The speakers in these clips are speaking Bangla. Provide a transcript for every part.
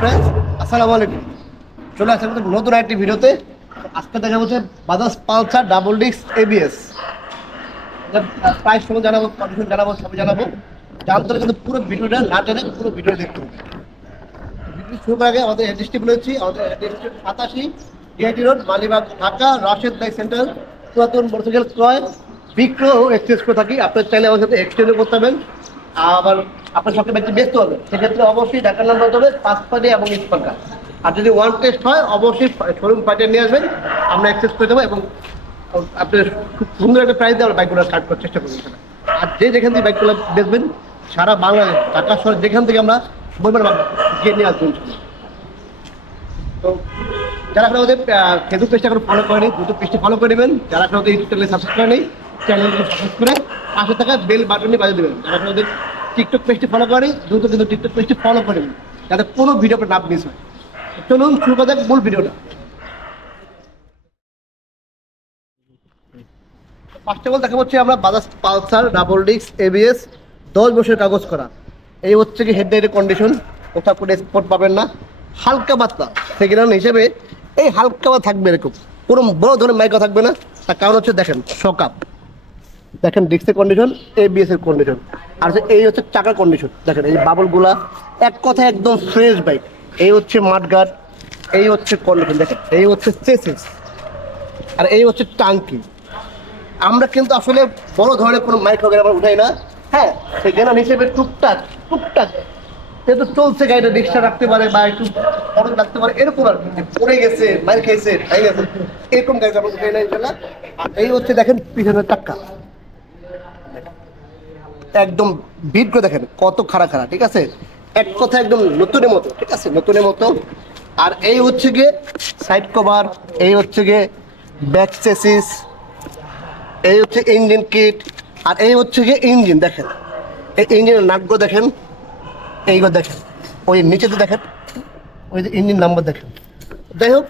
ফ্রেন্ডস, আসসালামু আলাইকুম। চলে আসছে আমাদের নতুন একটি ভিডিওতে। আজকে দেখা হচ্ছে Bajaj Pulsar double disc ABS. Price সময় জানাবো, কন্ডিশন জানাবো, সবই জানাবো। জানতে হলে কিন্তু পুরো ভিডিওটা না টেনে পুরো ভিডিও দেখতে হবে। ভিডিও শুরু করার আগে আমাদের অ্যাড্রেসটি বলেছি, আমাদের address 87 DIT road, Malibagh, Dhaka. Rashed bike centre, পুরাতন মোটরসাইকেল ক্রয় বিক্রয় ও এক্সচেঞ্জ করে থাকি। আপনার চাইলে আমাদের সাথে এক্সচেঞ্জও করতে পারবেন। আবার আপনার সবকে ব্যক্তি ব্যস্ত হবে, সেক্ষেত্রে অবশ্যই ঢাকার নাম্বার হতে হবে পাঁচ পাটি এবং স্পার্কার। আর যদি ওয়ান টেস্ট হয় অবশ্যই শোরুম পাঠিয়ে নিয়ে আসবেন, আমরা অ্যাক্সেস করে দেবো এবং আপনার খুব সুন্দর একটা প্রাইস দিয়ে আমরা বাইকগুলো স্টার্ট করার চেষ্টা করবো। আর যেখান থেকে বাইকগুলো দেখবেন সারা বাংলাদেশ, ঢাকা শহর যেখান থেকে আমরা বলবেন গিয়ে নিয়ে আসবেন। তো যারা এখন আমাদের ফেসবুক পেজটা এখন ফলো করেনি, ইউটিউব পেজটি ফলো করে নেবেন। যারা এখন আমাদের ইউটিউব চ্যানেলে সাবস্ক্রাইব করেনি, চ্যানেলটি সাবস্ক্রাইব করে পাশে থাকা বেল বাটনটি বাজিয়ে দেবেন। যারা এখন আমাদের টিকটক পেজটি ফলো করেনি, দ্রুত কিন্তু টিকটক পেজটি ফলো করে নেবেন, যাতে কোনো ভিডিও আপনার না মিস হয়। চলুন শুরু করা যাক মূল ভিডিওটা। ফার্স্ট অফ অল দেখা হচ্ছে আমরা Bajaj Pulsar double disc ABS 10 বছরের কাগজ করা। এই হচ্ছে কি হেডলাইটের কন্ডিশন, কোথাও কোনো স্পট পাবেন না। হালকা পাতলা সেকেন্ড হ্যান্ড হিসেবে এই হালকা বা থাকবে, এরকম কোনো বড় ধরনের মাইকা থাকবে না। তার কারণ হচ্ছে দেখেন শকআপ, দেখেন ডিস্কের কন্ডিশন, এবিএস এর কন্ডিশন, আর এই হচ্ছে চাকার কন্ডিশন। দেখেন এই বাবলগুলা, এক কথায় একদম ফ্রেশ বাইক। এই হচ্ছে মাঠগার্ড, এই হচ্ছে কন্ডিশন, দেখেন এই হচ্ছে চেসিস, আর এই হচ্ছে টাঙ্কি। আমরা কিন্তু আসলে বড় ধরনের কোনো মাইক वगैरह আমরা উঠাই না। হ্যাঁ, সেখানে হিসেবে টুকটাক টুকটাক যেহেতু চলছে, গাড়িটা রিক্সা রাখতে পারে বা একটু খরচ রাখতে পারে, এরকম আর কি। পড়ে গেছে, মাইর খেয়েছে, খাই গেছে, এরকম গাড়ি আমরা উঠাই না ইনশাল্লাহ। আর এই হচ্ছে দেখেন পিছনের টাক্কা, একদম বিট করে দেখেন কত খাড়া খাড়া, ঠিক আছে। এক কথা একদম নতুনের মতো, ঠিক আছে, নতুনের মতো। আর এই হচ্ছে গিয়ে সাইড কভার, এই হচ্ছে গিয়ে ব্যাক চেসিস, এই হচ্ছে ইঞ্জিন কিট, আর এই হচ্ছে গিয়ে ইঞ্জিন। দেখেন এই ইঞ্জিনের নাটগুলো দেখেন, এইগুলো দেখেন, ওই নিচেতে দেখেন, ওই যে ইঞ্জিন নাম্বার দেখেন। যাই হোক,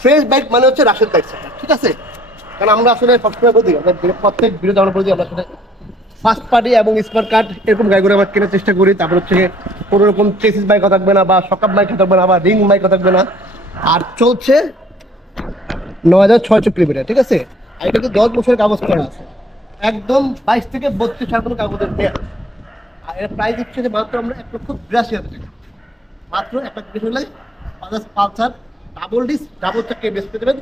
ফ্রেশ বাইক মানে হচ্ছে রাশেদ বাইক সেন্টার, ঠিক আছে। কারণ আমরা আসলে সবসময় বলি, প্রত্যেক ভিডিওতে আমরা বলি আমরা আসলে ফার্স্ট পার্টি এবং স্মার্ট কার্ড এরকম গাড়িগুলো আমরা কেনার চেষ্টা করি। তারপর হচ্ছে কোনো রকম চেসিস বাইকও থাকবে না, বা সকাপ বাইকও থাকবে না, বা রিং বাইকও থাকবে না। আর চলছে 9600 কিলোমিটার, ঠিক আছে। আর এটা কিন্তু 10 বছরের কাগজ করা আছে, একদম 22 থেকে 32 সাল কোনো কাগজের নেই। আর এর প্রাইস হচ্ছে যে মাত্র আমরা 1,82,000 টাকা, মাত্র 1,82,000 হলে Bajaj Pulsar double disc double চাকা বেস পেয়ে দেবেন।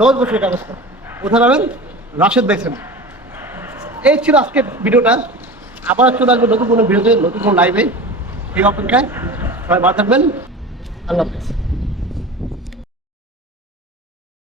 10 বছরের কাগজ করা, কোথায় পাবেন? Rashed bike centre. এই ছিল আজকের ভিডিওটা। আবার চলে আসবো নতুন কোনো ভিডিওতে, নতুন কোনো লাইভে। এই অপেক্ষায় সবাই ভালো থাকবেন। আল্লাহ হাফেজ।